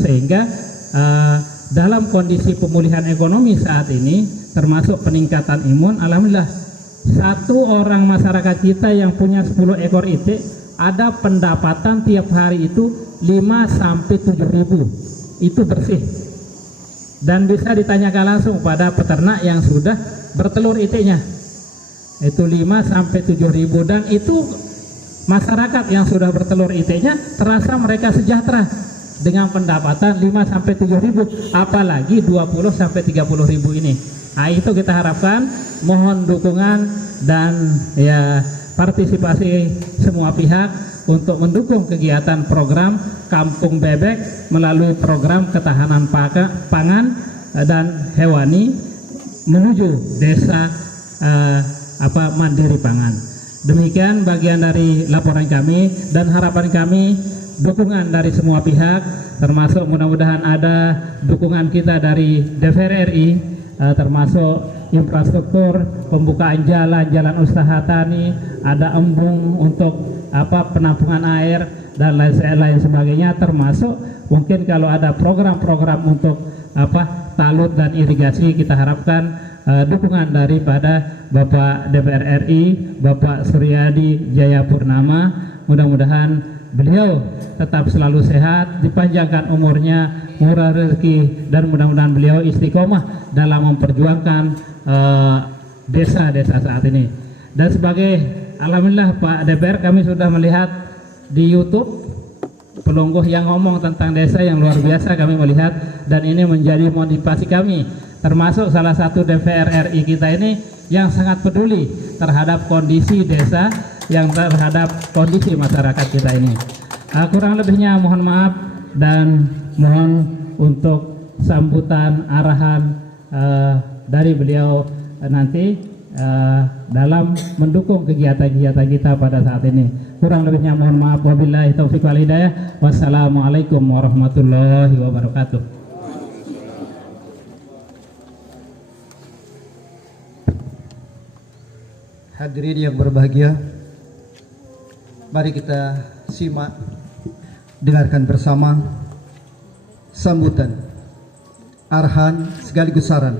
Sehingga dalam kondisi pemulihan ekonomi saat ini, termasuk peningkatan imun, alhamdulillah satu orang masyarakat kita yang punya 10 ekor itik ada pendapatan tiap hari itu 5 sampai 7 ribu, itu bersih, dan bisa ditanyakan langsung pada peternak yang sudah bertelur itiknya, itu 5 sampai 7 ribu, dan itu masyarakat yang sudah bertelur itiknya terasa mereka sejahtera dengan pendapatan 5 sampai 7 ribu, apalagi 20 sampai 30 ribu ini. Nah, itu kita harapkan, mohon dukungan dan ya partisipasi semua pihak untuk mendukung kegiatan program Kampung Bebek melalui program ketahanan pangan dan hewani menuju desa mandiri pangan. Demikian bagian dari laporan kami, dan harapan kami dukungan dari semua pihak, termasuk mudah-mudahan ada dukungan kita dari DPR RI, termasuk infrastruktur, pembukaan jalan usaha tani, ada embung untuk penampungan air dan lain sebagainya, termasuk mungkin kalau ada program-program untuk talut dan irigasi, kita harapkan dukungan daripada Bapak DPR RI, Bapak Suryadi Jayapurnama. Mudah-mudahan beliau tetap selalu sehat, dipanjangkan umurnya, murah rezeki, dan mudah-mudahan beliau istiqomah dalam memperjuangkan desa-desa saat ini. Dan sebagai alhamdulillah Pak DPR, kami sudah melihat di YouTube pelungguh yang ngomong tentang desa yang luar biasa, kami melihat, dan ini menjadi motivasi kami, termasuk salah satu DPR RI kita ini yang sangat peduli terhadap kondisi desa, yang terhadap kondisi masyarakat kita ini. Kurang lebihnya mohon maaf, dan mohon untuk sambutan arahan dari beliau nanti dalam mendukung kegiatan-kegiatan kita pada saat ini. Kurang lebihnya mohon maaf, wabillahi taufiq wal hidayah. Wassalamualaikum warahmatullahi wabarakatuh. Hadirin yang berbahagia, mari kita simak, dengarkan bersama sambutan, arahan sekaligus saran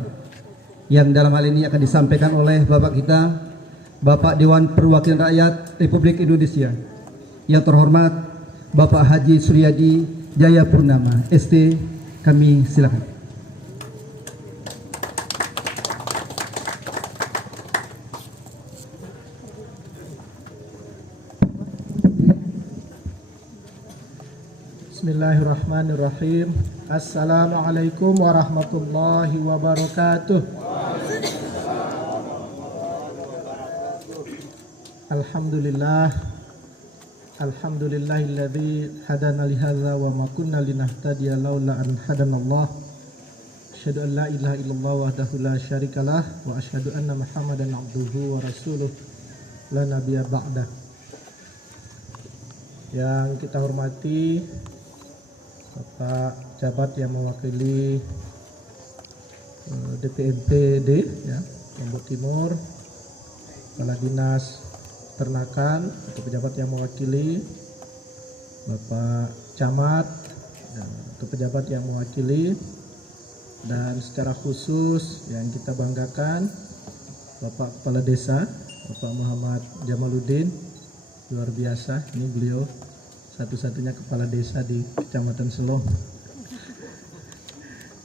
yang dalam hal ini akan disampaikan oleh Bapak kita, Bapak Dewan Perwakilan Rakyat Republik Indonesia yang terhormat Bapak Haji Suryadi Jayapurnama ST. Kami silakan. Bismillahirrahmanirrahim. Assalamualaikum warahmatullahi wabarakatuh. Alhamdulillah, alhamdulillahilladzi hadana lihadza wa ma kunna linahtadiya laula an hadanallah. Asyhadu an la ilaha illallah wahdahu la syarikalah wa asyhadu anna Muhammadan abduhu wa rasuluh la nabiyya ba'dah. Yang kita hormati Bapak Jabat yang mewakili DPMPD ya, Lombok Timur, Kepala Dinas Peternakan, untuk pejabat yang mewakili Bapak Camat, dan untuk pejabat yang mewakili, dan secara khusus yang kita banggakan Bapak Kepala Desa, Bapak Muhammad Jamaluddin, luar biasa, ini beliau satu-satunya kepala desa di Kecamatan Selong.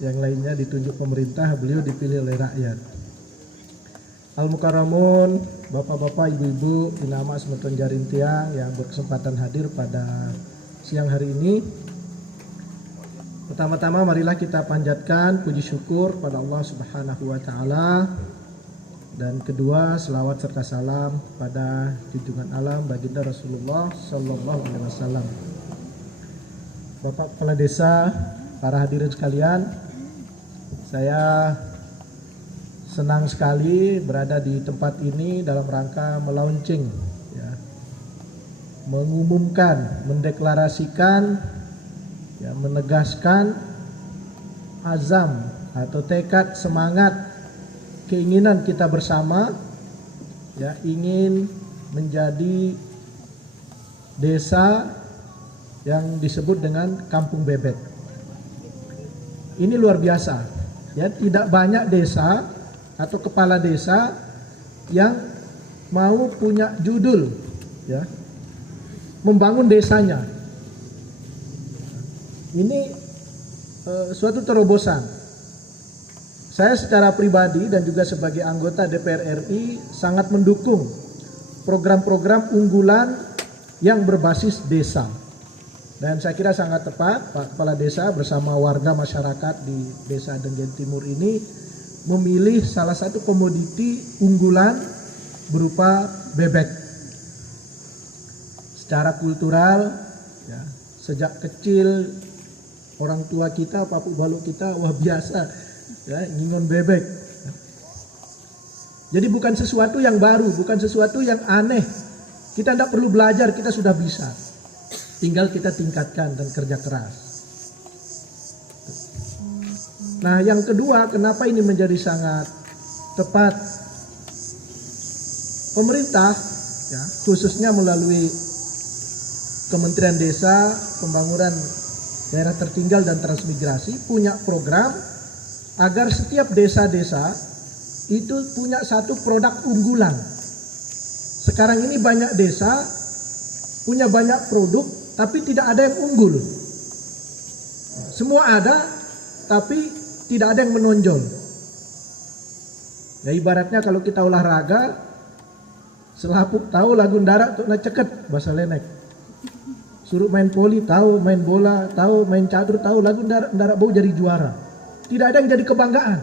Yang lainnya ditunjuk pemerintah, beliau dipilih oleh rakyat. Al-Mukarramun, bapak-bapak, ibu-ibu, Inama Semeton Jarintiang yang berkesempatan hadir pada siang hari ini. Pertama-tama marilah kita panjatkan puji syukur pada Allah Subhanahu wa taala. Dan kedua, selawat serta salam pada junjungan alam baginda Rasulullah Sallallahu Alaihi Wasallam. Bapak Kepala Desa, para hadirin sekalian, saya senang sekali berada di tempat ini dalam rangka melaunching, ya, mengumumkan, mendeklarasikan, ya, menegaskan azam atau tekad, semangat, keinginan kita bersama, ya, ingin menjadi desa yang disebut dengan Kampung Bebek. Ini luar biasa. Ya, tidak banyak desa atau kepala desa yang mau punya judul, ya, membangun desanya. Ini suatu terobosan. Saya secara pribadi dan juga sebagai anggota DPR RI sangat mendukung program-program unggulan yang berbasis desa. Dan saya kira sangat tepat Pak Kepala Desa bersama warga masyarakat di Desa Denggen Timur ini memilih salah satu komoditi unggulan berupa bebek. Secara kultural, ya, sejak kecil orang tua kita, papuk baluk kita, wah biasa, ya, ngingon bebek. Jadi bukan sesuatu yang baru, bukan sesuatu yang aneh. Kita tidak perlu belajar, kita sudah bisa. Tinggal kita tingkatkan dan kerja keras. Nah, yang kedua, kenapa ini menjadi sangat tepat? Pemerintah, ya, khususnya melalui Kementerian Desa, Pembangunan Daerah Tertinggal dan Transmigrasi, punya program agar setiap desa-desa itu punya satu produk unggulan. Sekarang ini banyak desa punya banyak produk, tapi tidak ada yang unggul. Semua ada, tapi tidak ada yang menonjol. Ya, ibaratnya kalau kita olahraga, selapuk tahu, lagu darat tuh ceket bahasa lenek. Suruh main poli tahu, main bola tahu, main catur tahu, lagu darat bau jadi juara. Tidak ada yang jadi kebanggaan.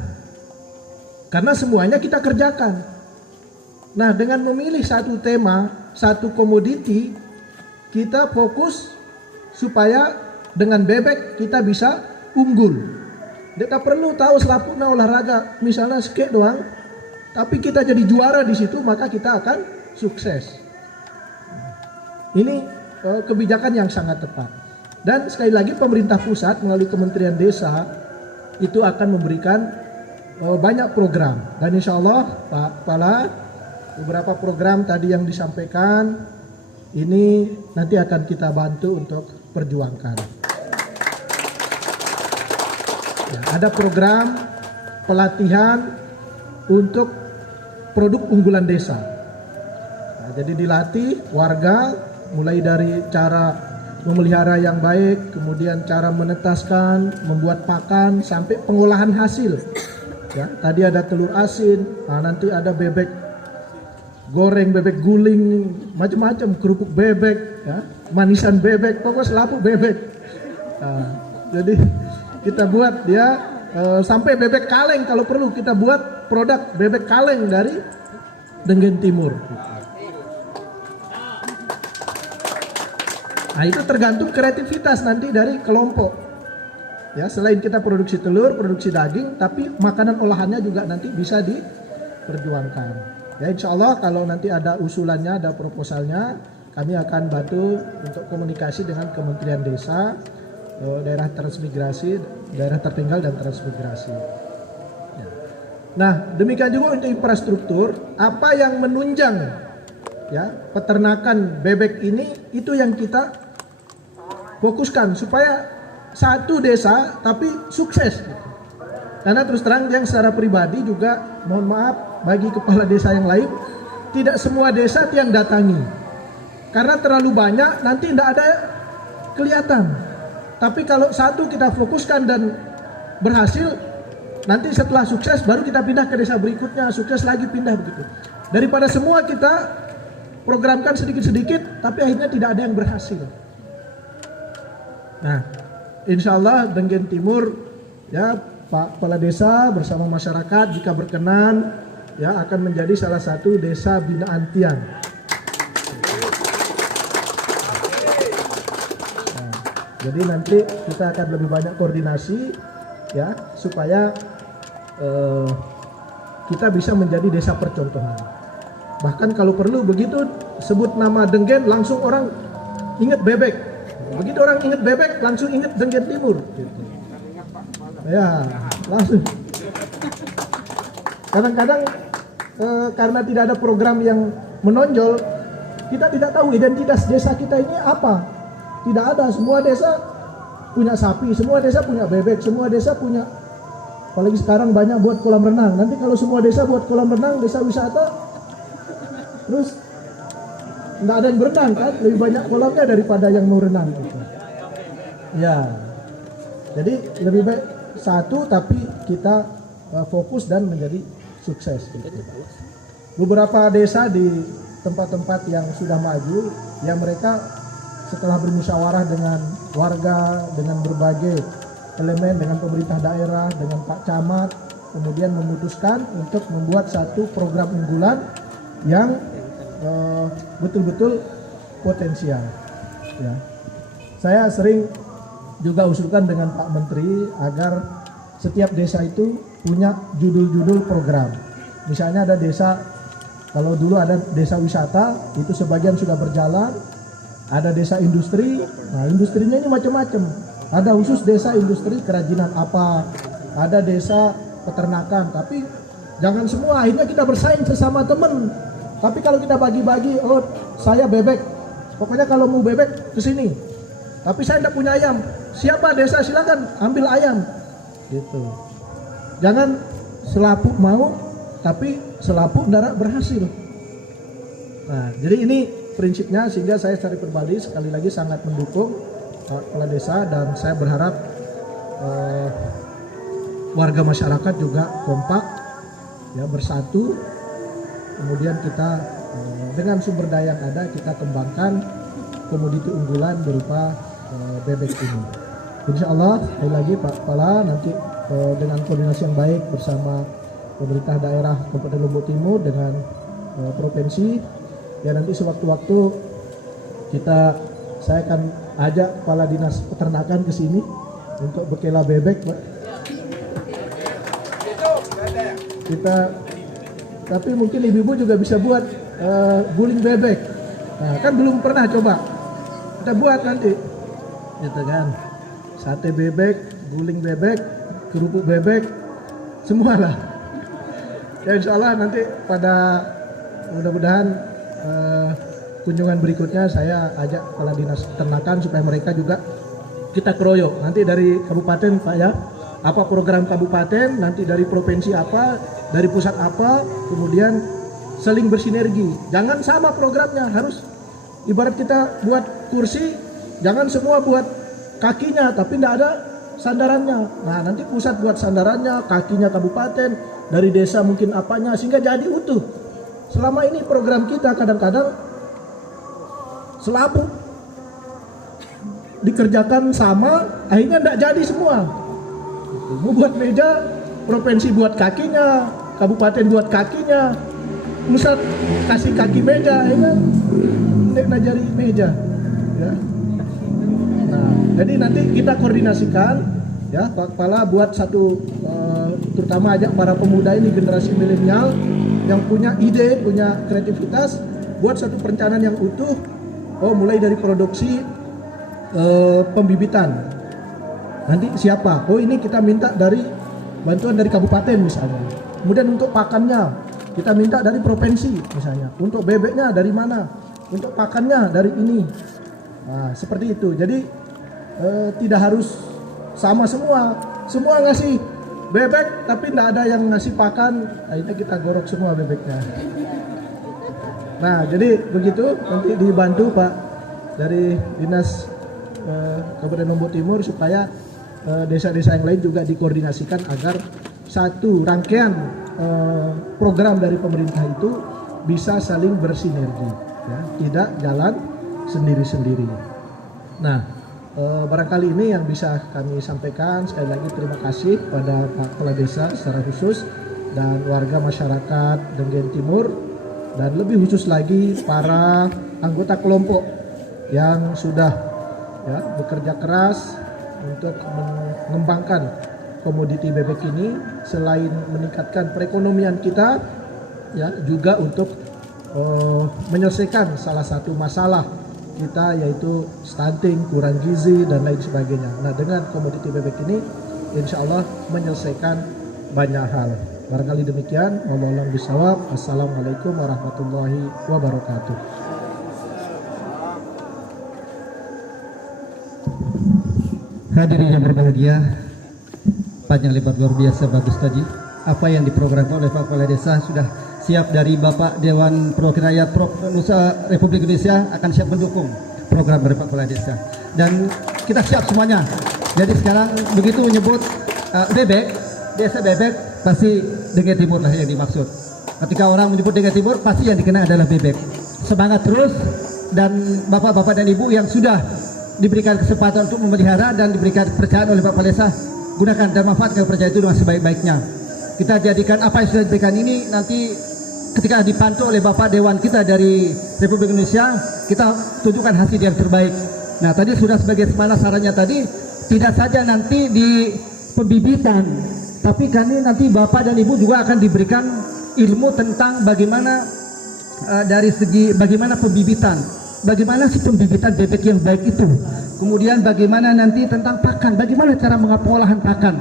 Karena semuanya kita kerjakan. Nah, dengan memilih satu tema, satu komoditi, kita fokus supaya dengan bebek kita bisa unggul. Kita perlu tahu selaputnya olahraga, misalnya skate doang, tapi kita jadi juara di situ, maka kita akan sukses. Ini kebijakan yang sangat tepat. Dan sekali lagi pemerintah pusat melalui Kementerian Desa itu akan memberikan banyak program. Dan insya Allah Pak Kepala, beberapa program tadi yang disampaikan ini nanti akan kita bantu untuk perjuangkan. Ya, ada program pelatihan untuk produk unggulan desa. Nah, jadi dilatih warga mulai dari cara memelihara yang baik, kemudian cara menetaskan, membuat pakan, sampai pengolahan hasil. Ya, tadi ada telur asin, nah nanti ada bebek goreng, bebek guling, macam-macam, kerupuk bebek, ya, manisan bebek, pokoknya selaput bebek. Nah, jadi kita buat dia sampai bebek kaleng kalau perlu, kita buat produk bebek kaleng dari Denggen Timur. Nah, itu tergantung kreativitas nanti dari kelompok. Ya, selain kita produksi telur, produksi daging, tapi makanan olahannya juga nanti bisa diperjuangkan. Ya, insya Allah kalau nanti ada usulannya, ada proposalnya, kami akan bantu untuk komunikasi dengan Kementerian Desa, daerah transmigrasi, daerah tertinggal dan transmigrasi. Ya. Nah, demikian juga untuk infrastruktur, apa yang menunjang, ya, peternakan bebek ini, itu yang kita fokuskan supaya satu desa tapi sukses. Karena terus terang yang secara pribadi juga, mohon maaf bagi kepala desa yang lain, tidak semua desa yang datangi. Karena terlalu banyak nanti tidak ada kelihatan. Tapi kalau satu kita fokuskan dan berhasil, nanti setelah sukses baru kita pindah ke desa berikutnya, sukses lagi pindah begitu. Daripada semua kita programkan sedikit-sedikit tapi akhirnya tidak ada yang berhasil. Nah, insya Allah Denggen Timur, ya, Pak Kepala Desa bersama masyarakat jika berkenan, ya, akan menjadi salah satu desa binaan Tian. Nah, jadi nanti kita akan lebih banyak koordinasi, ya, supaya kita bisa menjadi desa percontohan. Bahkan kalau perlu begitu sebut nama Denggen langsung orang ingat bebek. Begitu orang ingat bebek langsung ingat Denggen Timur. Gitu. Ya, langsung. Kadang-kadang karena tidak ada program yang menonjol, kita tidak tahu identitas desa kita ini apa. Tidak ada, semua desa punya sapi, semua desa punya bebek, semua desa punya, apalagi sekarang banyak buat kolam renang. Nanti kalau semua desa buat kolam renang, desa wisata, terus nggak ada yang berenang kan, lebih banyak kolamnya daripada yang mau renang gitu. Ya, jadi lebih baik satu tapi kita fokus dan menjadi sukses gitu. Beberapa desa di tempat-tempat yang sudah maju, yang mereka setelah bermusyawarah dengan warga, dengan berbagai elemen, dengan pemerintah daerah, dengan Pak Camat, kemudian memutuskan untuk membuat satu program unggulan yang betul-betul potensial. Ya. Saya sering juga usulkan dengan Pak Menteri agar setiap desa itu punya judul-judul program. Misalnya ada desa, kalau dulu ada desa wisata, itu sebagian sudah berjalan. Ada desa industri, nah industrinya ini macam-macam. Ada khusus desa industri kerajinan apa, ada desa peternakan. Tapi jangan semua, akhirnya kita bersaing sesama teman. Tapi kalau kita bagi-bagi, oh saya bebek, pokoknya kalau mau bebek ke sini. Tapi saya tidak punya ayam. Siapa desa silakan ambil ayam. Gitu. Jangan selaput mau, tapi selaput tidak berhasil. Nah, jadi ini prinsipnya, sehingga saya secara pribadi sekali lagi sangat mendukung kepala desa, dan saya berharap warga masyarakat juga kompak, ya, bersatu. Kemudian kita dengan sumber daya yang ada kita kembangkan komoditi unggulan berupa bebek ini. Insya Allah, sekali lagi Pak Kepala, nanti dengan koordinasi yang baik bersama pemerintah daerah Kabupaten Lombok Timur dengan provinsi, ya nanti sewaktu-waktu saya akan ajak kepala dinas peternakan ke sini untuk bekela bebek, Pak. Tapi mungkin ibu-ibu juga bisa buat guling bebek. Nah, kan belum pernah coba. Kita buat nanti, gitu kan? Sate bebek, guling bebek, kerupuk bebek, semualah. Ya insya Allah nanti pada mudah-mudahan kunjungan berikutnya saya ajak kepala dinas peternakan supaya mereka juga kita keroyok. Nanti dari kabupaten Pak ya, apa program kabupaten, nanti dari provinsi apa, dari pusat apa, kemudian saling bersinergi. Jangan sama programnya, harus ibarat kita buat kursi, jangan semua buat kakinya tapi tidak ada sandarannya. Nah nanti pusat buat sandarannya, kakinya kabupaten, dari desa mungkin apanya, sehingga jadi utuh. Selama ini program kita kadang-kadang selaput dikerjakan sama, akhirnya tidak jadi semua. Mau buat meja, provinsi buat kakinya, kabupaten buat kakinya, pusat kasih kaki meja, akhirnya tidak jadi meja. Ya. Nah, jadi nanti kita koordinasikan, ya Pak Kepala, buat satu, terutama ajak para pemuda ini, generasi milenial yang punya ide, punya kreativitas, buat satu perencanaan yang utuh. Mulai dari produksi, pembibitan. Nanti siapa? Ini kita minta dari bantuan dari kabupaten misalnya. Kemudian untuk pakannya kita minta dari provinsi misalnya. Untuk bebeknya dari mana? Untuk pakannya dari ini. Nah, seperti itu. Jadi tidak harus sama semua. Semua ngasih bebek tapi tidak ada yang ngasih pakan. Akhirnya kita gorok semua bebeknya. Nah, jadi begitu, nanti dibantu Pak dari Dinas Kabupaten Lombok Timur supaya desa-desa yang lain juga dikoordinasikan agar satu rangkaian program dari pemerintah itu bisa saling bersinergi, ya, tidak jalan sendiri-sendiri. Nah, barangkali ini yang bisa kami sampaikan. Sekali lagi terima kasih pada Pak Kepala Desa secara khusus dan warga masyarakat Denggen Timur, dan lebih khusus lagi para anggota kelompok yang sudah, ya, bekerja keras untuk mengembangkan komoditi bebek ini. Selain meningkatkan perekonomian kita, ya, juga untuk menyelesaikan salah satu masalah kita, yaitu stunting, kurang gizi dan lain sebagainya. Nah, dengan komoditi bebek ini insya Allah menyelesaikan banyak hal. Barangkali demikian. Wallahu a'lam bishawab. Assalamualaikum warahmatullahi wabarakatuh. Hadirin yang berbahagia, panjang lebar luar biasa bagus tadi. Apa yang diprogramkan oleh Pak Kepala Desa sudah siap dari Bapak Dewan Perwakilan Rakyat Republik Indonesia akan siap mendukung program dari Pak Kepala Desa. Dan kita siap semuanya. Jadi sekarang begitu menyebut bebek, desa bebek, pasti Dengge Timur lah yang dimaksud. Ketika orang menyebut Dengge Timur, pasti yang dikenal adalah bebek. Semangat terus, dan bapak-bapak dan ibu yang sudah diberikan kesempatan untuk memelihara dan diberikan kepercayaan oleh Pak Kepala Desa, gunakan dan manfaatkan kepercayaan itu dengan sebaik-baiknya. Kita jadikan apa yang sudah diberikan ini nanti ketika dipantu oleh Bapak Dewan kita dari Republik Indonesia, kita tunjukkan hasil yang terbaik. Nah, tadi sudah sebagai mana sarannya tadi, tidak saja nanti di pembibitan, tapi kami nanti Bapak dan Ibu juga akan diberikan ilmu tentang bagaimana dari segi bagaimana pembibitan, bagaimana sih pembibitan bebek yang baik itu, kemudian bagaimana nanti tentang pakan, bagaimana cara pengolahan pakan,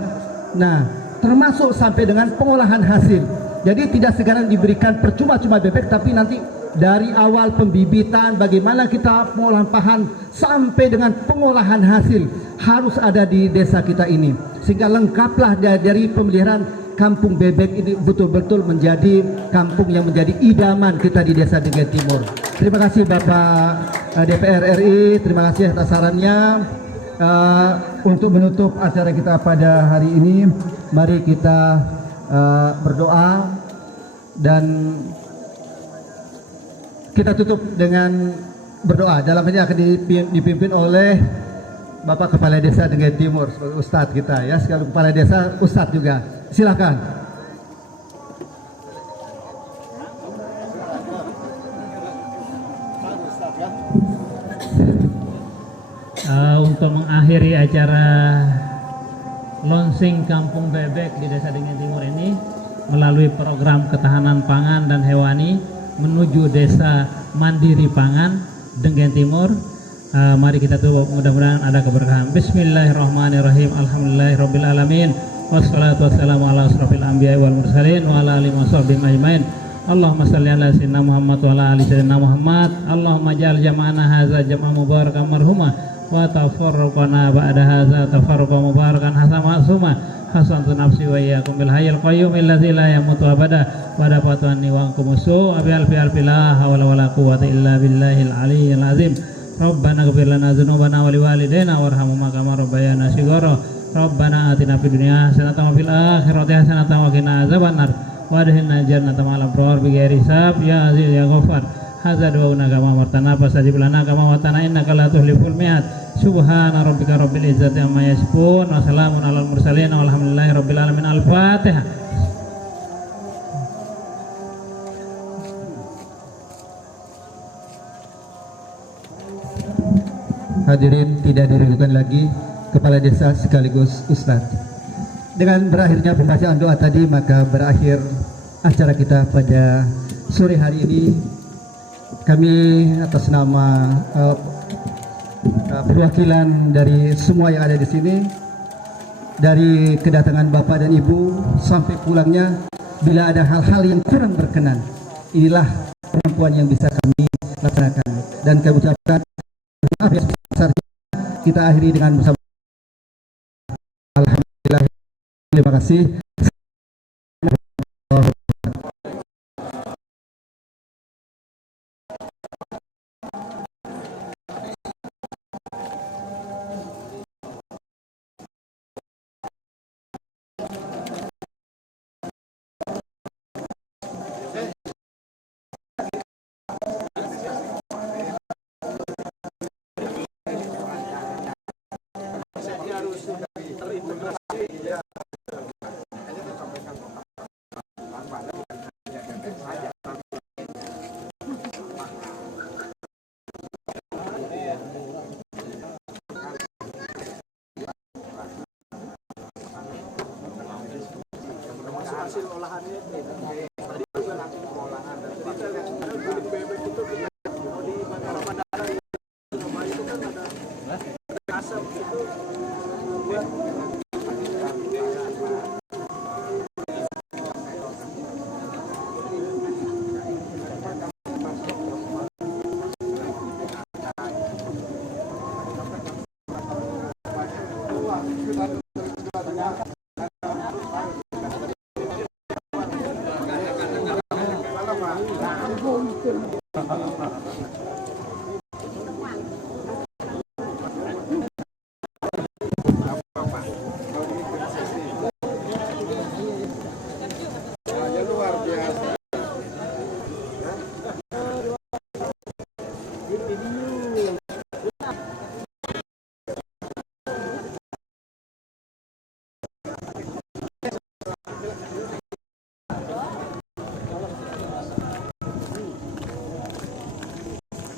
nah termasuk sampai dengan pengolahan hasil. Jadi tidak sekarang diberikan percuma-cuma bebek, tapi nanti dari awal pembibitan, bagaimana kita pengolahan pakan sampai dengan pengolahan hasil harus ada di desa kita ini, sehingga lengkaplah dari pemeliharaan kampung bebek ini betul-betul menjadi kampung yang menjadi idaman kita di desa Dengge Timur. Terima kasih Bapak DPR RI, terima kasih atas sarannya. Untuk menutup acara kita pada hari ini, mari kita berdoa dan kita tutup dengan berdoa. Dalam ini akan dipimpin oleh Bapak Kepala Desa Dengge Timur sebagai Ustadz kita ya, sekali Kepala Desa Ustadz juga. Silakan. Untuk mengakhiri acara launching Kampung Bebek di Desa Dengge Timur ini melalui program ketahanan pangan dan hewani menuju Desa Mandiri Pangan Dengge Timur. Mari kita tutup, mudah-mudahan ada keberkahan. Bismillahirrahmanirrahim. Alhamdulillahirabbil alamin. Wassalatu wassalamu ala asrofil anbiya'i wal mursalin wa ala alihi washabbihi ajmain. Allahumma shalli ala sayyidina Muhammad wa ala ali sayyidina Muhammad. Allahumma ja'al jama'ana hadza jam'an mubarakan marhuma wa tafarraqana ba'da hadza tafarruqan mubarakan hasan ma'suma. Hasantu nafsi wa iyyakum bil hayyil qayyum alladzi la yamutu abada wa dafatu anni wa ankum su abi alfi la hawla wala quwwata illa billahil aliyyil azim. Rabbana ighfir lana dzunubana wa liwalidayna warhamhuma kama rabbayana shighara. Rabbana atina fid dunya hasanatan wa fil akhirati hasanatan wa qina azabannar wa adkhilna jannata ma'al abrar bighairi hisab ya aziz ya ghaffar. Hadza du'auna kama martana fastajib lana kama watana innaka la tuhliful mi'ad. Subhana rabbika rabbil izzati amma yasifun wa salamun alal mursalin walhamdulillahi rabbil alamin. Al-Fatihah. Hadirin, tidak diragukan lagi, Kepala Desa sekaligus Ustadz. Dengan berakhirnya pembacaan doa tadi, maka berakhir acara kita pada sore hari ini. Kami atas nama perwakilan dari semua yang ada di sini, dari kedatangan Bapak dan Ibu sampai pulangnya, bila ada hal-hal yang kurang berkenan, inilah kemampuan yang bisa kami laksanakan. Dan kami ucapkan maaf yang besar. Kita akhiri dengan bersama. Alhamdulillah. Terima kasih.